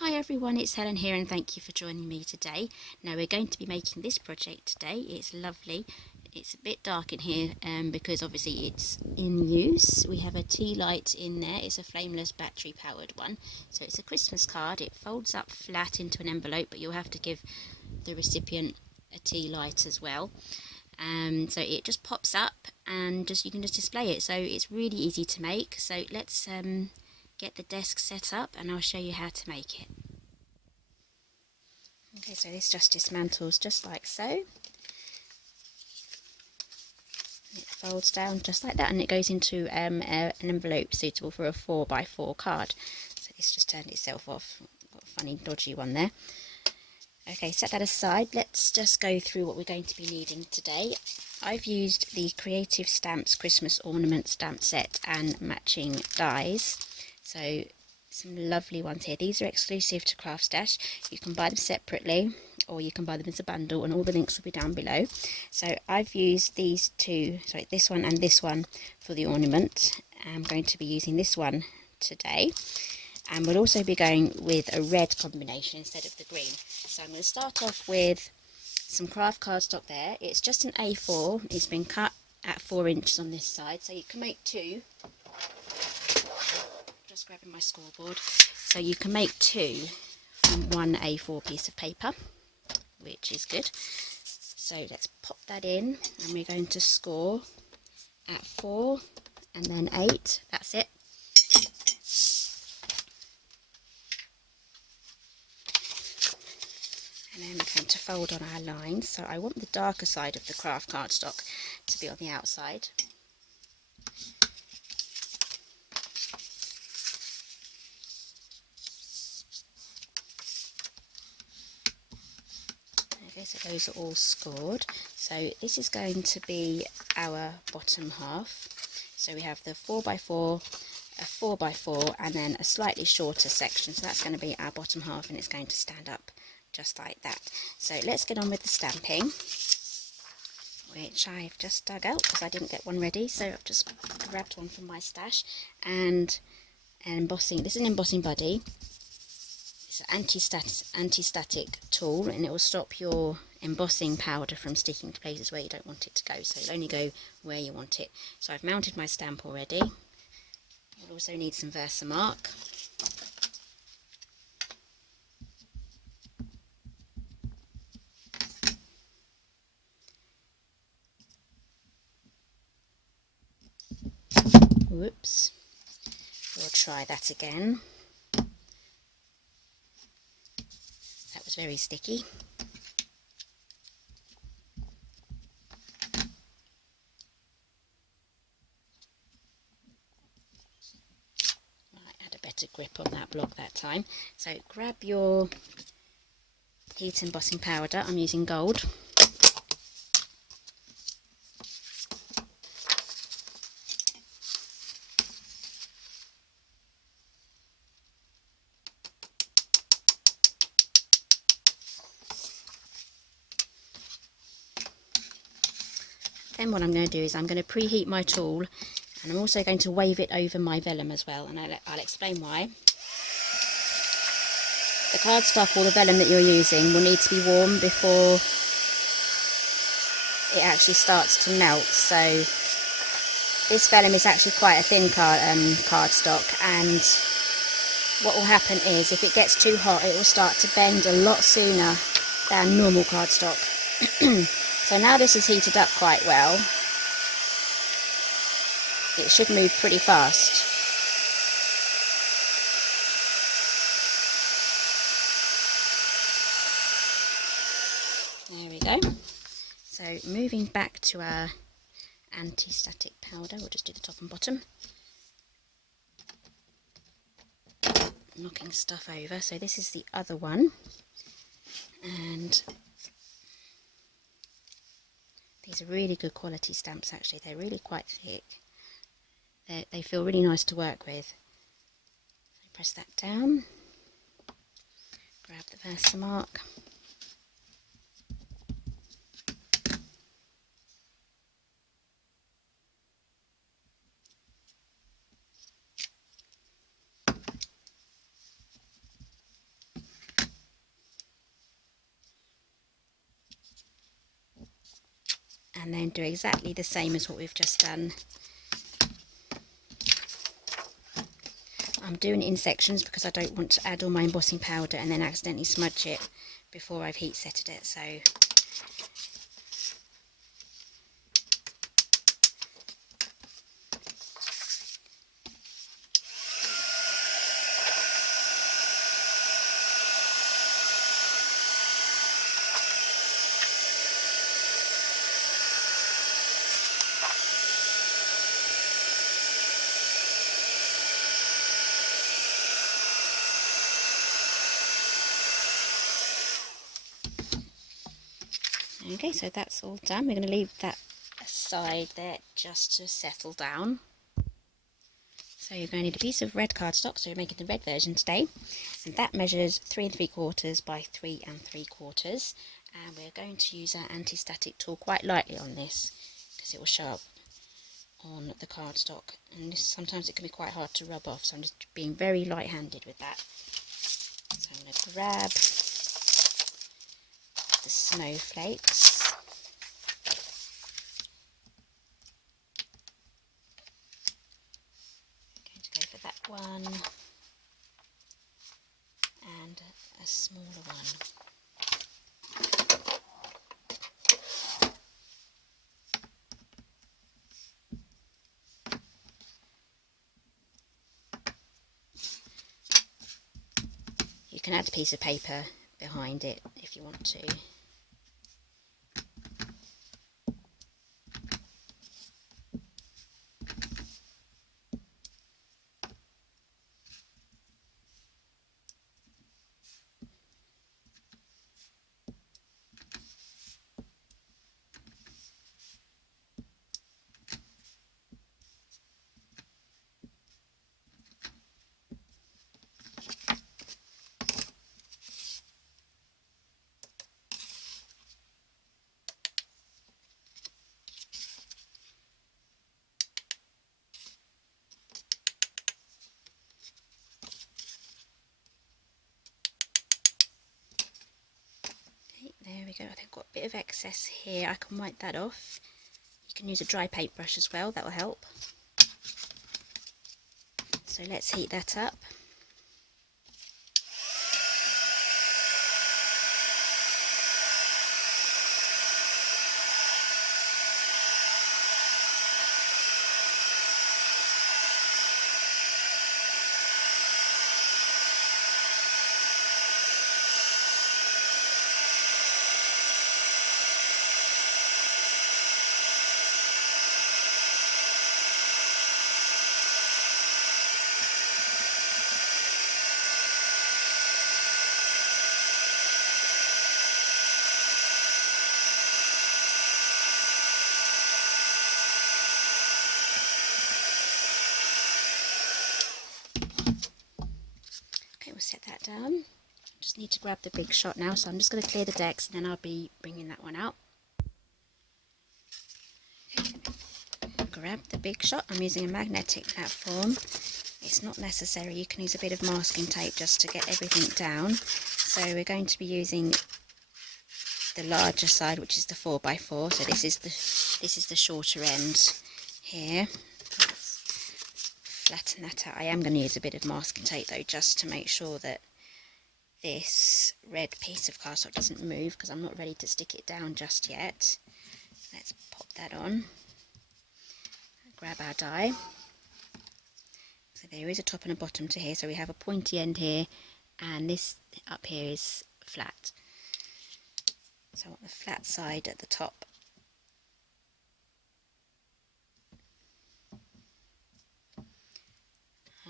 Hi everyone, it's Helen here and thank you for joining me today. Now we're going to be making this project today. It's lovely. It's a bit dark in here because obviously it's in use. We have a tea light in there. It's a flameless battery powered one. So it's a Christmas card. It folds up flat into an envelope, but you'll have to give the recipient a tea light as well. So it just pops up and you can just display it. So it's really easy to make. So let's get the desk set up and I'll show you how to make it. Okay, so this just dismantles just like so. It folds down just like that and it goes into an envelope suitable for a 4x4 card. So this just turned itself off. Got a funny dodgy one there. Okay, set that aside. Let's just go through what we're going to be needing today. I've used the Creative Stamps Christmas Ornament stamp set and matching dies. So some lovely ones here. These are exclusive to Craft Stash. You can buy them separately or you can buy them as a bundle and all the links will be down below. So I've used these two, sorry, this one and this one for the ornament. I'm going to be using this one today. And we'll also be going with a red combination instead of the green. So I'm going to start off with some craft cardstock there. It's just an A4. It's been cut at 4 inches on this side. So you can make two. Just grabbing my scoreboard. So you can make two from one A4 piece of paper, which is good. So let's pop that in and we're going to score at 4 and then 8. That's it. And then we're going to fold on our lines. So I want the darker side of the craft cardstock to be on the outside. Okay, so those are all scored. So this is going to be our bottom half. So we have the 4x4, a 4x4 and then a slightly shorter section. So that's going to be our bottom half and it's going to stand up just like that. So let's get on with the stamping, which I've just dug out because I didn't get one ready. So I've just grabbed one from my stash and an embossing. This is an embossing buddy. It's an anti-static tool and it will stop your embossing powder from sticking to places where you don't want it to go. So it'll only go where you want it. So I've mounted my stamp already. You'll also need some Versamark. Whoops. We'll try that again. That was very sticky. Right, had a better grip on that block that time. So grab your heat embossing powder. I'm using gold. Then what I'm going to do is I'm going to preheat my tool and I'm also going to wave it over my vellum as well, and I'll explain why. The cardstock or the vellum that you're using will need to be warm before it actually starts to melt. So this vellum is actually quite a thin cardstock, and what will happen is if it gets too hot it will start to bend a lot sooner than normal cardstock. So now this is heated up quite well, it should move pretty fast. There we go. So moving back to our anti-static powder, we'll just do the top and bottom. Knocking stuff over. So this is the other one. And these are really good quality stamps actually. They're really quite thick. They feel really nice to work with. So press that down. Grab the Versamark. and then do exactly the same as what we've just done. I'm doing it in sections because I don't want to add all my embossing powder and then accidentally smudge it before I've heat setted it. So okay, so that's all done. We're going to leave that aside there just to settle down. So you're going to need a piece of red cardstock, so you're making the red version today, and that measures 3 3/4 by 3 3/4, and we're going to use our anti-static tool quite lightly on this because it will show up on the cardstock, and this, sometimes it can be quite hard to rub off, so I'm just being very light-handed with that. So I'm going to grab the snowflakes, I'm going to go for that one and a smaller one. You can add a piece of paper behind it if you want to. There we go, I think I've got a bit of excess here, I can wipe that off. You can use a dry paintbrush as well, that will help. So let's heat that up. We'll set that down. Just need to grab the big shot now, so I'm just going to clear the decks and then I'll be bringing that one out. Okay. Grab the big shot. I'm using a magnetic platform. It's not necessary, you can use a bit of masking tape just to get everything down. So we're going to be using the larger side, which is the 4x4. So this is the shorter end here. Flatten that out. I am going to use a bit of masking tape though, just to make sure that this red piece of cardstock doesn't move, because I'm not ready to stick it down just yet. Let's pop that on. Grab our die. So there is a top and a bottom to here, so we have a pointy end here, and this up here is flat. So I want the flat side at the top.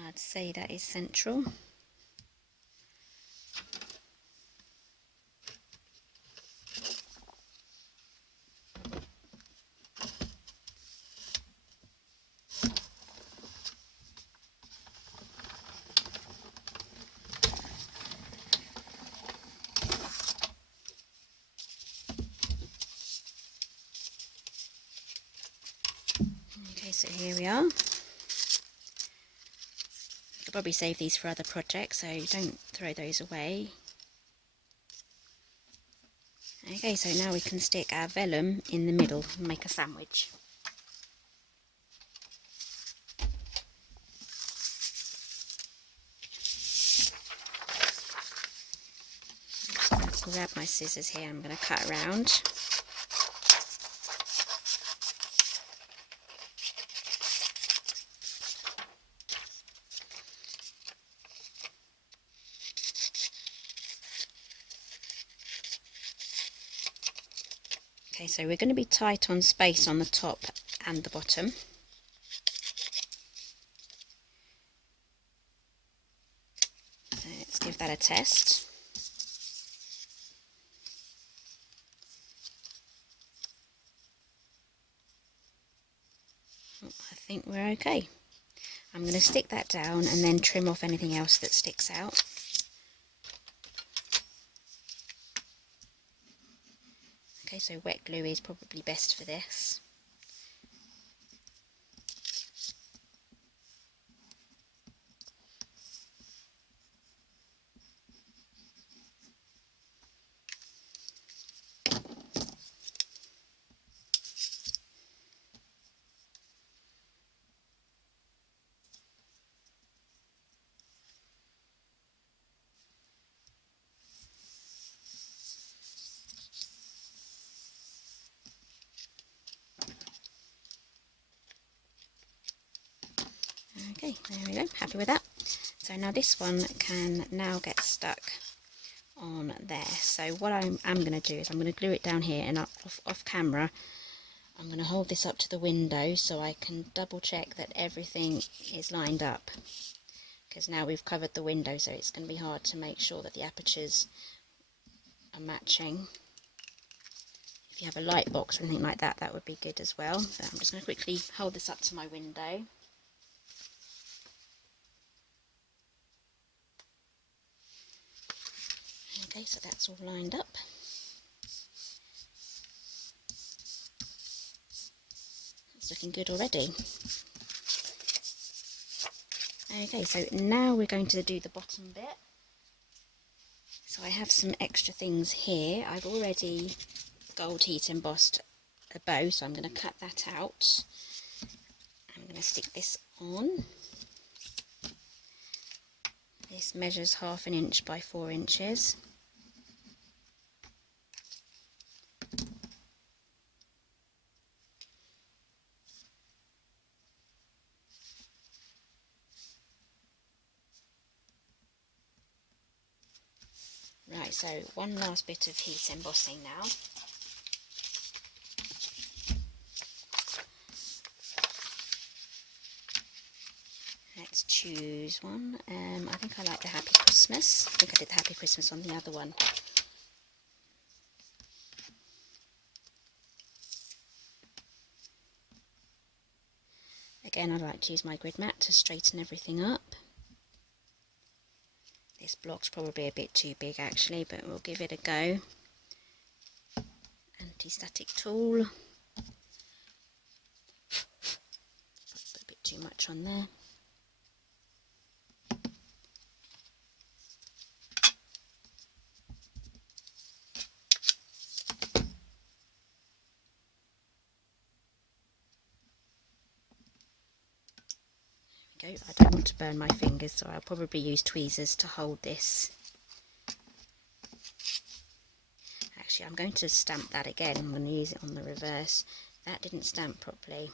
I'd say that is central. Okay, so here we are. I'll probably save these for other projects, so don't throw those away. Okay, so now we can stick our vellum in the middle and make a sandwich. I'm just going to grab my scissors here, I'm going to cut around. Okay, so we're going to be tight on space on the top and the bottom. So let's give that a test. I think we're okay. I'm going to stick that down and then trim off anything else that sticks out. Okay, so wet glue is probably best for this. Okay, there we go, happy with that. So now this one can now get stuck on there. So what I'm going to do is I'm going to glue it down here, and off camera I'm going to hold this up to the window so I can double check that everything is lined up, because now we've covered the window, so it's going to be hard to make sure that the apertures are matching. If you have a light box or anything like that, that would be good as well. So I'm just going to quickly hold this up to my window. Okay, so that's all lined up. It's looking good already. Okay, so now we're going to do the bottom bit. So I have some extra things here. I've already gold heat embossed a bow, so I'm going to cut that out. I'm going to stick this on. This measures 1/2 inch by 4 inches. Right, so one last bit of heat embossing now. Let's choose one. I think I like the Happy Christmas. I think I did the Happy Christmas on the other one. Again, I like to use my grid mat to straighten everything up. This block's probably a bit too big actually, but we'll give it a go. Anti-static tool. Put a bit too much on there. There we go. I don't want to burn my fingers, so I'll probably use tweezers to hold this. Actually, I'm going to stamp that again. I'm going to use it on the reverse. That didn't stamp properly.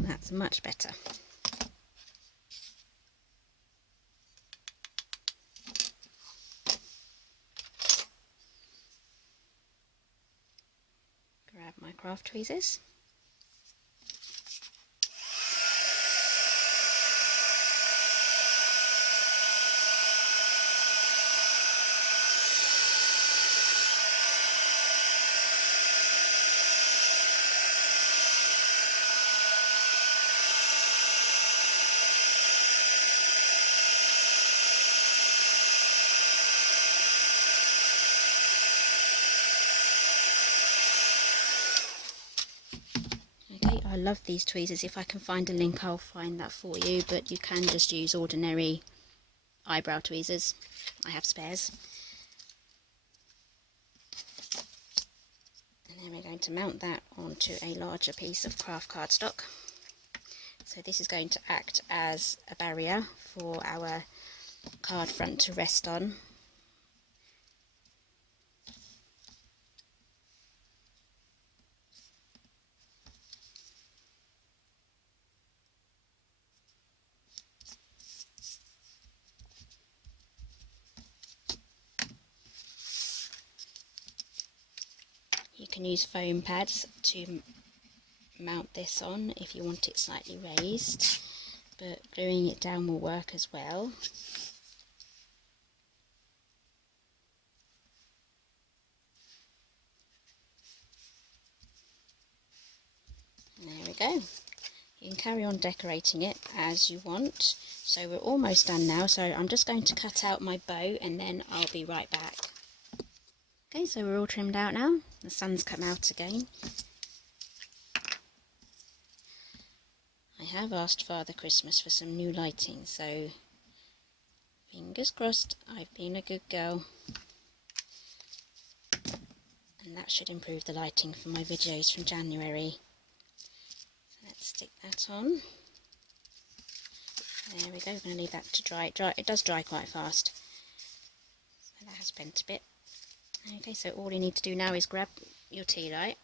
That's much better. Grab my craft tweezers. love these tweezers. If I can find a link, I'll find that for you, but you can just use ordinary eyebrow tweezers. I have spares. And then we're going to mount that onto a larger piece of craft cardstock. So this is going to act as a barrier for our card front to rest on. You can use foam pads to mount this on if you want it slightly raised, but gluing it down will work as well. And there we go. You can carry on decorating it as you want. So we're almost done now, so I'm just going to cut out my bow and then I'll be right back. Okay, so we're all trimmed out now. The sun's come out again. I have asked Father Christmas for some new lighting, so fingers crossed I've been a good girl. And that should improve the lighting for my videos from January. So let's stick that on. There we go, we're going to leave that to dry. It does dry quite fast. So that has bent a bit. Okay, so all you need to do now is grab your tea light.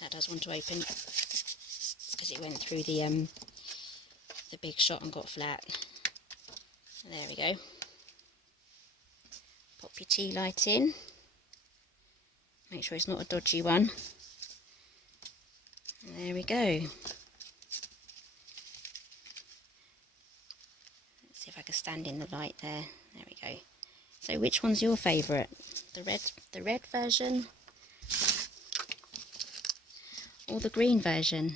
That does want to open because it went through the big shot and got flat. There we go. Pop your tea light in. Make sure it's not a dodgy one. And there we go. Let's see if I can stand in the light there. There we go. So which one's your favourite? The red version or the green version?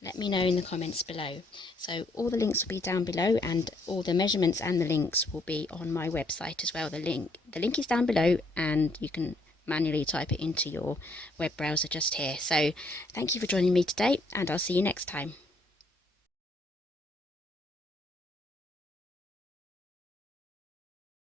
Let me know in the comments below. So all the links will be down below, and all the measurements and the links will be on my website as well. The link is down below, and you can manually type it into your web browser just here. So thank you for joining me today, and I'll see you next time.